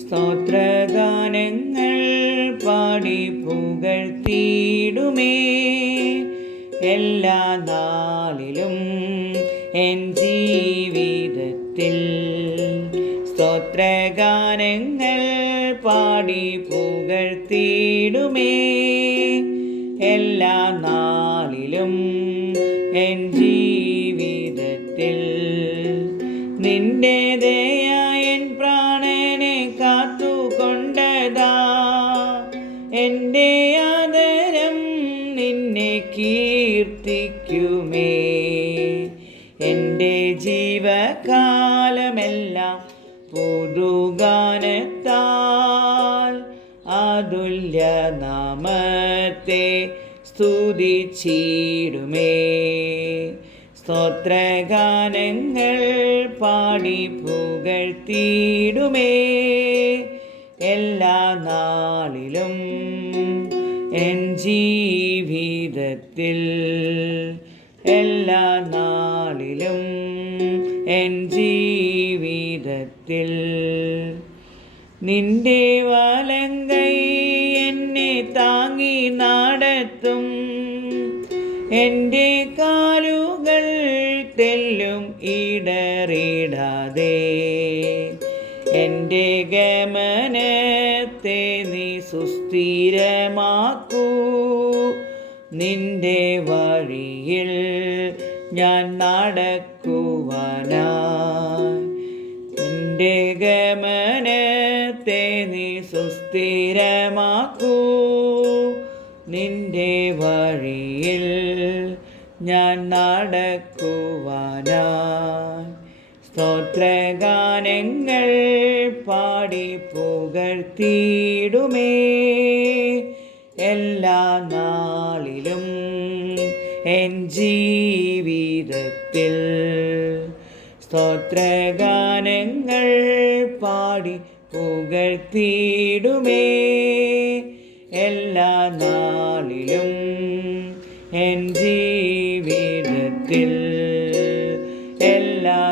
സ്തോത്രഗാനങ്ങൾ പാടി പുകഴ്ത്തിയിടുമേ എല്ലാ നാളിലും എൻ ജീവിതത്തിൽ. സ്തോത്രഗാനങ്ങൾ പാടി പുകഴ്ത്തിയിടുമേ എല്ലാ നാളിലും എൻ ജീവിതത്തിൽ. നിന്റെ ദയ എൻ പ്രാണനെ കാത്തുകൊണ്ടതാ, എൻ്റെ ആദരം നിന്നെ കീർത്തിക്കുമേ. എൻ്റെ ജീവകാലമെല്ലാം പുതുഗാനത്താൽ അതുല്യ നാമത്തെ സ്തുതിച്ചിടുമേ. സ്തോത്രഗാനങ്ങൾ പാടി പുകഴ്ത്തിയിടുമേ എല്ലാ നാളിലും എൻ ജീവിതത്തിൽ. എല്ലാ നാളിലും എൻ ജീവിതത്തിൽ. നിന്റെ വലങ്കൈ എന്നെ താങ്ങി നടത്തും, എൻ്റെ കാലുകൾ തെല്ലും ഇടറിടാതെ. എൻ്റെ ഗമനത്തെ നീ സുസ്ഥിരമാക്കൂ, നിന്റെ വഴിയിൽ ഞാൻ നടക്കുവാനായി. നിന്റെ ഗമനത്തെ നീ സുസ്ഥിരമാക്കൂ, നിന്റെ വഴിയിൽ ഞാൻ നടക്കുവാനായി. സ്തോത്രഗാനങ്ങൾ പാടി പുകഴ്ത്തിയിടുമേ എല്ലാ നാളിലും എൻ ജീവിതത്തിൽ. സ്തോത്രഗാനങ്ങൾ പാടി പുകഴ്ത്തിയിടുമേ എല്ലാ നാളിലും എൻ ജീവിതത്തിൽ. എല്ലാ